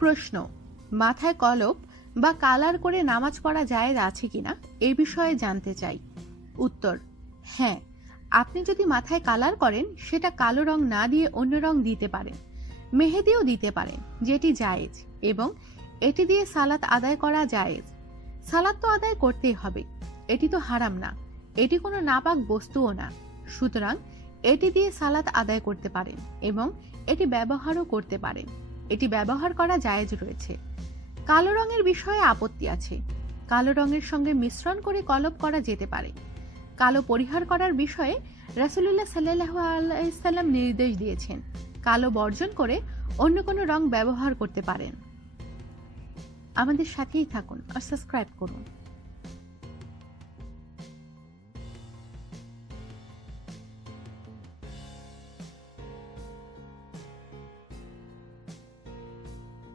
প্রশ্ন, মাথায় কলপ বা কালার করে নামাজ পড়া জায়েজ আছে কিনা? এ বিষয়ে জানতে চাই। উত্তর হ্যাঁ আপনি যদি মাথায় কালার করেন, সেটা কালো রং না দিয়ে অন্য রং দিতে পারেন, মেহেদিও দিতে পারেন, যেটি জায়েজ, এবং এটি দিয়ে সালাত আদায় করা জায়েজ। সালাত তো আদায় করতেই হবে, এটি তো হারাম না, এটি কোনো নাপাক বস্তুও না। সুতরাং এটি দিয়ে সালাত আদায় করতে পারেন, এবং এটি ব্যবহারও করতে পারেন। এটি ব্যবহার করা জায়েজ রয়েছে। কালো রঙের বিষয়ে আপত্তি আছে। কালো রঙের সঙ্গে মিশ্রণ করে কলপ করা যেতে পারে। কালো পরিহার করার বিষয়ে রাসুলুল্লাহ সাল্লাহ আলাইসাল্লাম নির্দেশ দিয়েছেন। কালো বর্জন করে অন্য কোনো রং ব্যবহার করতে পারেন। আমাদের সাথেই থাকুন আর সাবস্ক্রাইব করুন।